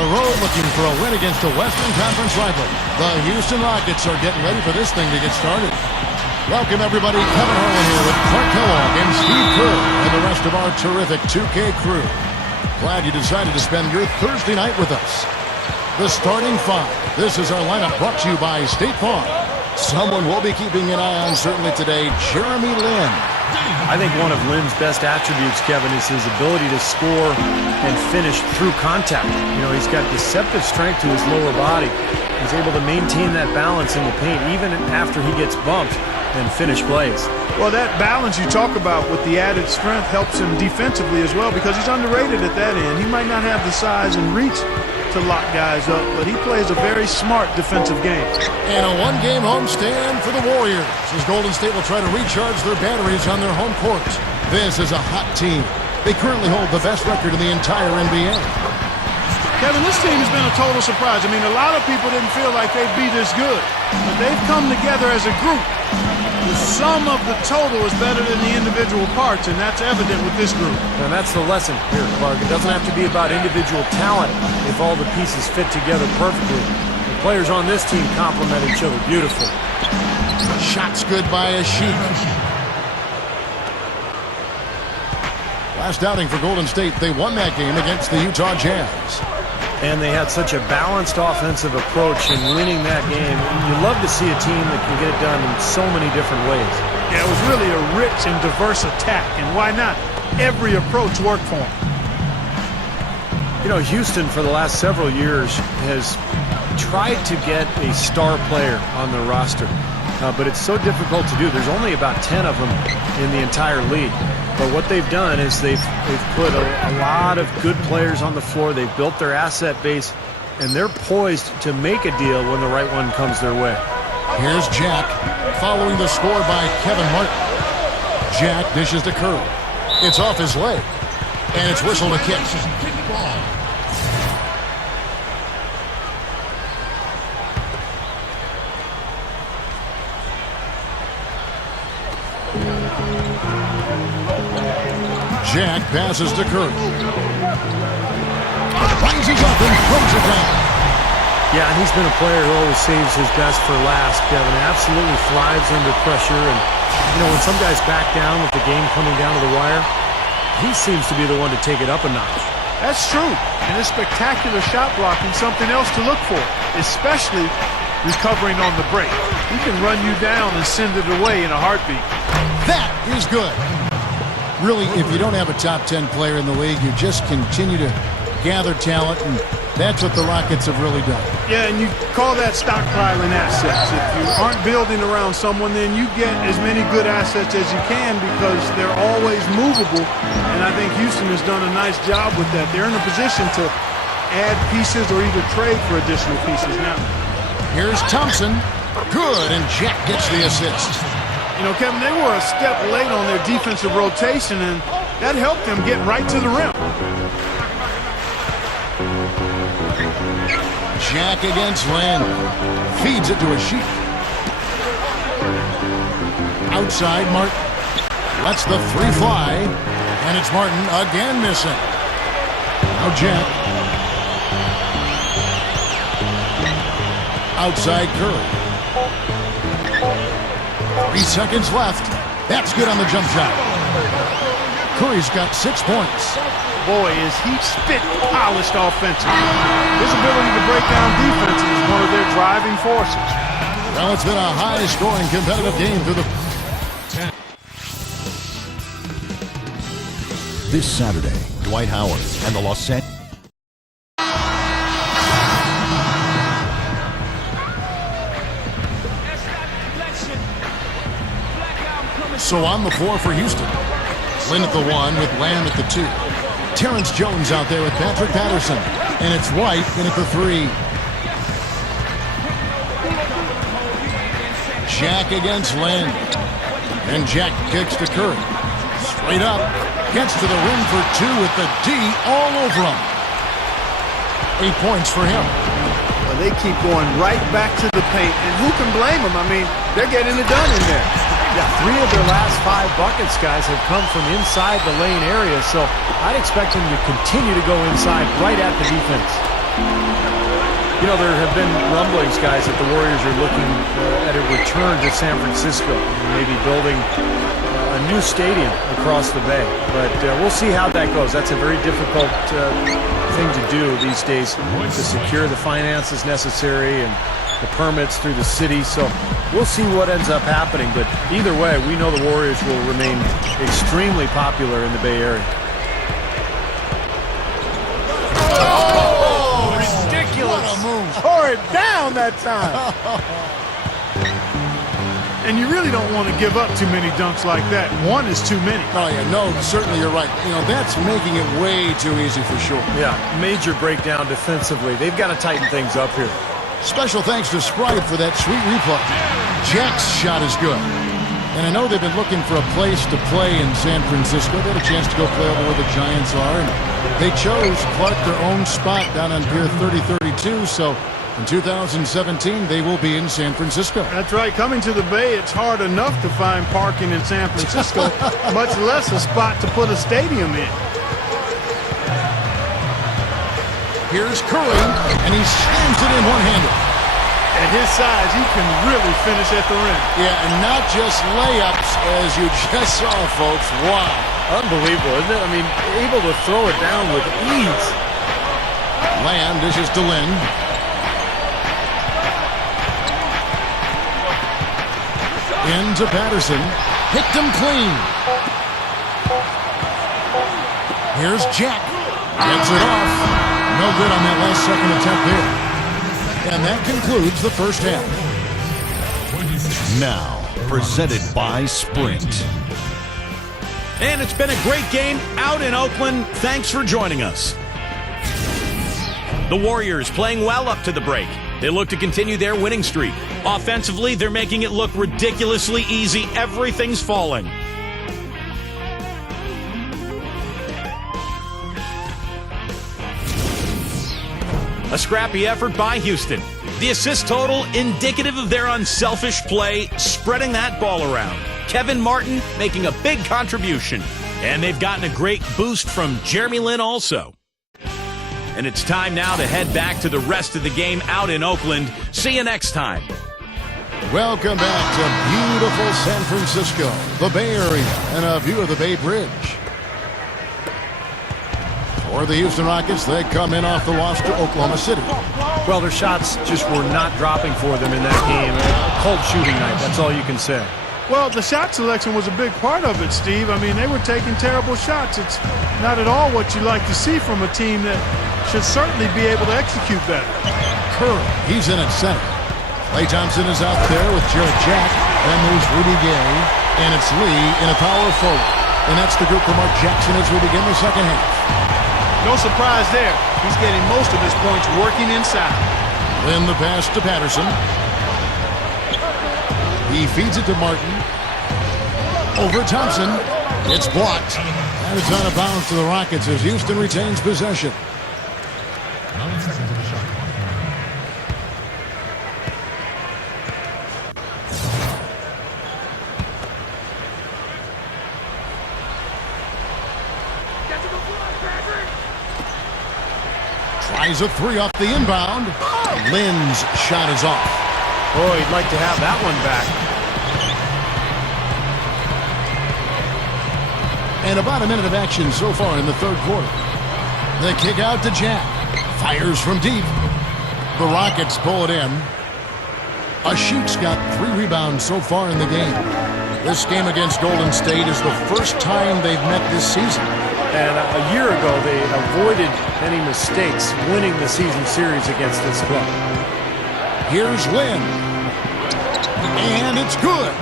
the road looking for a win against a Western Conference rival. The Houston Rockets are getting ready for this thing to get started. Welcome, everybody. Kevin Harlan here with Clark Kellogg and Steve Kerr and the rest of our terrific 2K crew. Glad you decided to spend your Thursday night with us. The starting five. This is our lineup brought to you by State Farm. Someone we'll be keeping an eye on certainly today, Jeremy Lin. I think one of Lin's best attributes, Kevin, is his ability to score and finish through contact. You know, he's got deceptive strength to his lower body. He's able to maintain that balance in the paint even after he gets bumped and finish plays. Well, that balance you talk about with the added strength helps him defensively as well because he's underrated at that end. He might not have the size and reach to lock guys up, but he plays a very smart defensive game. And a one-game homestand for the Warriors as Golden State will try to recharge their batteries on their home court. This is a hot team. They currently hold the best record in the entire NBA. Kevin, this team has been a total surprise. I mean, a lot of people didn't feel like they'd be this good, but they've come together as a group. The sum of the total is better than the individual parts, and that's evident with this group. And that's the lesson here, Clark. It doesn't have to be about individual talent if all the pieces fit together perfectly. The players on this team complement each other beautifully. Shots good by Ashik. Last outing for Golden State, they won that game against the Utah Jazz. And they had such a balanced offensive approach in winning that game. You love to see a team that can get it done in so many different ways. Yeah, it was really a rich and diverse attack, and why not? Every approach worked for them. You know, Houston for the last several years has tried to get a star player on their roster, but it's so difficult to do. There's only about 10 of them in the entire league. But what they've done is they've put a lot of good players on the floor. They've built their asset base, and they're poised to make a deal when the right one comes their way. Here's Jack, following the score by Kevin Martin. Jack dishes to Curry. It's off his leg, and it's whistled a kick. Jack passes to Curry. Rises up and throws it down. Yeah, and he's been a player who always saves his best for last, Kevin. Absolutely thrives under pressure. And, you know, when some guys back down with the game coming down to the wire, he seems to be the one to take it up a notch. That's true. And his spectacular shot blocking, something else to look for, especially recovering on the break. He can run you down and send it away in a heartbeat. That is good. Really, if you don't have a top 10 player in the league, you just continue to gather talent, and that's what the Rockets have really done. Yeah, and you call that stockpiling assets. If you aren't building around someone, then you get as many good assets as you can because they're always movable, and I think Houston has done a nice job with that. They're in a position to add pieces or either trade for additional pieces now. Here's Thompson. Good, and Jack gets the assist. You know, Kevin, they were a step late on their defensive rotation, and that helped them get right to the rim. Jack against Lin. Feeds it to Ashik. Outside, Martin. Lets the three fly, and it's Martin again missing. Now Jack. Outside Curry. 3 seconds left. That's good on the jump shot. Curry's got 6 points. Boy, is he spit polished offensively. His ability to break down defenses is one of their driving forces. Well, it's been a high-scoring, competitive game through the... This Saturday, Dwight Howard and the Los Angeles... So on the floor for Houston. Lin at the 1 with Lamb at the 2. Terrence Jones out there with Patrick Patterson. And it's White in at the 3. Jack against Lin. And Jack kicks to Curry. Straight up. Gets to the rim for 2 with the D all over him. 8 points for him. Well, they keep going right back to the paint. And who can blame them? I mean, they're getting it done in there. Yeah, 3 of their last 5 buckets, guys, have come from inside the lane area, so I'd expect them to continue to go inside right at the defense. You know, there have been rumblings, guys, that the Warriors are looking at a return to San Francisco, maybe building a new stadium across the bay. But we'll see how that goes. That's a very difficult thing to do these days, to secure the finances necessary and the permits through the city. So we'll see what ends up happening. But either way, we know the Warriors will remain extremely popular in the Bay Area. Tore it down that time. And you really don't want to give up too many dunks like that. One is too many. Oh, yeah, no, certainly you're right. You know, that's making it way too easy for sure. Yeah, major breakdown defensively. They've got to tighten things up here. Special thanks to Sprite for that sweet replay. Jack's shot is good. And I know they've been looking for a place to play in San Francisco. They had a chance to go play over where the Giants are. And they chose Clark their own spot down on Pier 3032. So in 2017, they will be in San Francisco. That's right. Coming to the Bay, it's hard enough to find parking in San Francisco, much less a spot to put a stadium in. Here's Curry, and he slams it in one-handed. At his size, he can really finish at the rim. Yeah, and not just layups, as you just saw, folks. Wow. Unbelievable, isn't it? I mean, able to throw it down with ease. Lamb dishes to Lynn. Into Patterson. Picked him clean. Here's Jack. Gets it off. No good on that last second attempt there. And that concludes the first half. Now, presented by Sprint. And it's been a great game out in Oakland. Thanks for joining us. The Warriors playing well up to the break. They look to continue their winning streak. Offensively, they're making it look ridiculously easy. Everything's falling. A scrappy effort by Houston. The assist total indicative of their unselfish play, spreading that ball around. Kevin Martin making a big contribution. And they've gotten a great boost from Jeremy Lin also. And it's time now to head back to the rest of the game out in Oakland. See you next time. Welcome back to beautiful San Francisco, the Bay Area, and a view of the Bay Bridge. For the Houston Rockets, they come in off the loss to Oklahoma City. Well, their shots just were not dropping for them in that game. A cold shooting night, that's all you can say. Well, the shot selection was a big part of it, Steve. I mean, they were taking terrible shots. It's not at all what you like to see from a team that should certainly be able to execute better. Curry, he's in at center. Klay Thompson is out there with Jarrett Jack. Then there's Rudy Gay, and it's Lee in a power forward. And that's the group for Mark Jackson as we begin the second half. No surprise there. He's getting most of his points working inside. Then the pass to Patterson. He feeds it to Martin. Over Thompson. It's blocked. And it's out of bounds to the Rockets as Houston retains possession. Tries a three off the inbound. Lynn's shot is off. Oh, he'd like to have that one back. And about a minute of action so far in the third quarter. The kick out to Jack. Fires from deep. The Rockets pull it in. Ashik's got 3 rebounds so far in the game. This game against Golden State is the first time they've met this season. And a year ago, they avoided any mistakes winning the season series against this club. Here's Lynn. And it's good.